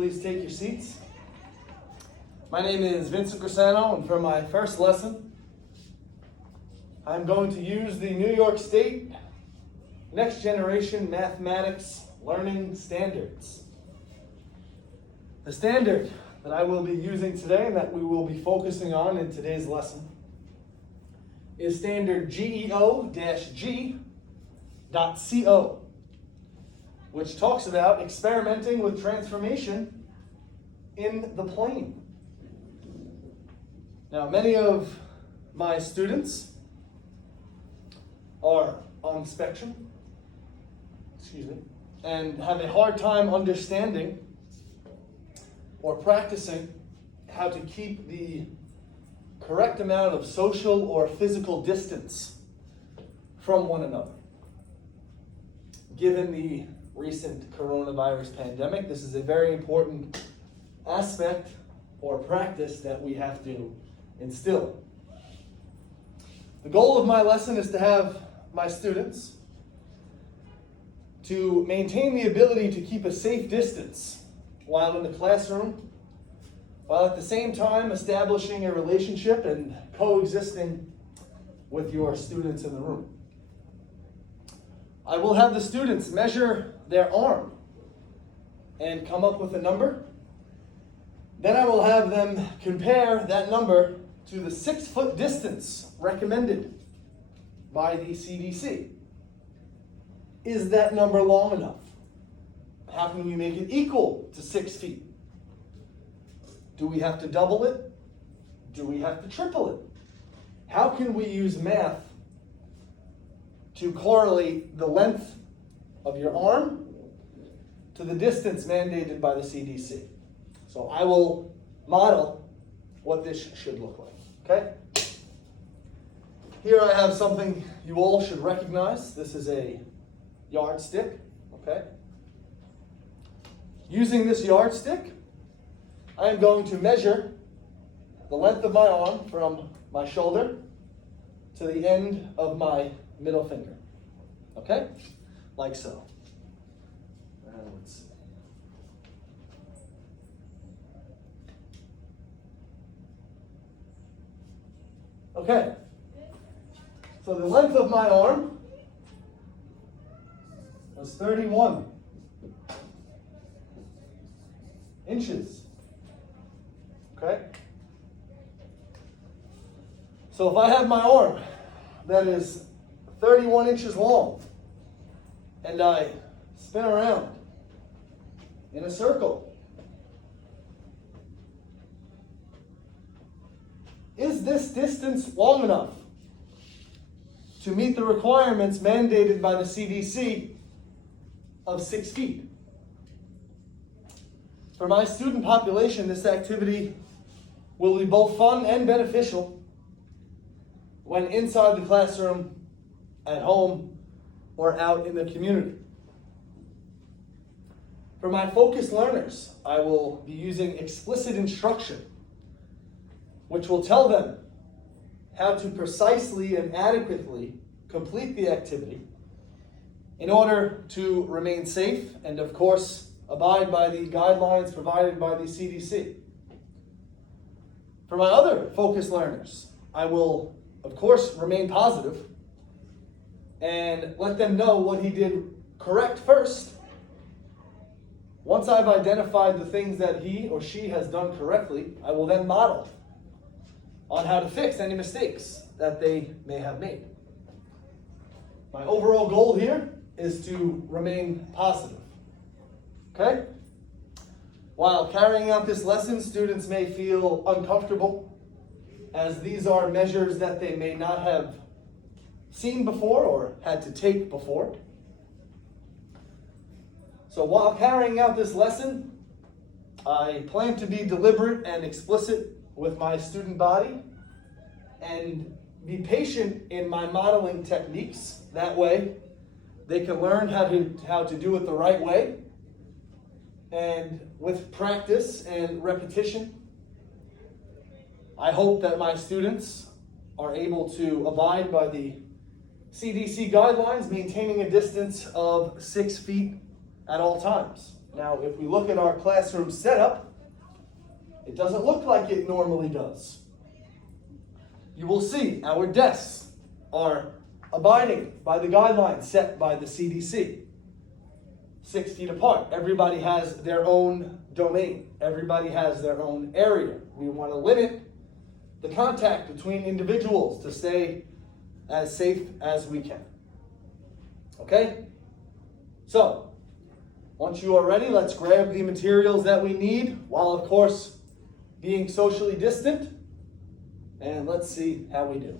Please take your seats. My name is Vincent Grassano, and for my first lesson, I'm going to use the New York State Next Generation Mathematics Learning Standards. The standard that I will be using today and that we will be focusing on in today's lesson is standard GEO-G.CO, which talks about experimenting with transformation in the plane. Now, many of my students are on the spectrum, and have a hard time understanding or practicing how to keep the correct amount of social or physical distance from one another. Given the recent coronavirus pandemic, this is a very important aspect or practice that we have to instill. The goal of my lesson is to have my students to maintain the ability to keep a safe distance while in the classroom, while at the same time establishing a relationship and coexisting with your students in the room. I will have the students measure their arm and come up with a number. Then I will have them compare that number to the 6-foot distance recommended by the CDC. Is that number long enough? How can we make it equal to 6 feet? Do we have to double it? Do we have to triple it? How can we use math to correlate the length of your arm to the distance mandated by the CDC? So I will model what this should look like, okay? Here I have something you all should recognize. This is a yardstick, okay? Using this yardstick, I am going to measure the length of my arm from my shoulder to the end of my middle finger, okay? Like so. Let's see. Okay, so the length of my arm was 31 inches, okay? So if I have my arm that is 31 inches long and I spin around in a circle, is this distance long enough to meet the requirements mandated by the CDC of 6 feet? For my student population, this activity will be both fun and beneficial when inside the classroom, at home, or out in the community. For my focused learners, I will be using explicit instruction, which will tell them how to precisely and adequately complete the activity in order to remain safe and, of course, abide by the guidelines provided by the CDC. For my other focused learners, I will, of course, remain positive and let them know what he did correct first. Once I've identified the things that he or she has done correctly, I will then model on how to fix any mistakes that they may have made. My overall goal here is to remain positive. Okay? While carrying out this lesson, students may feel uncomfortable, as these are measures that they may not have seen before or had to take before. So while carrying out this lesson, I plan to be deliberate and explicit with my student body and be patient in my modeling techniques. That way, they can learn how to do it the right way. And with practice and repetition, I hope that my students are able to abide by the CDC guidelines, maintaining a distance of 6 feet at all times. Now, if we look at our classroom setup, it doesn't look like it normally does. You will see our desks are abiding by the guidelines set by the CDC. 6 feet apart. Everybody has their own domain. Everybody has their own area. We want to limit the contact between individuals to stay as safe as we can. Okay? So, once you are ready, let's grab the materials that we need while, of course, being socially distant. And let's see how we do.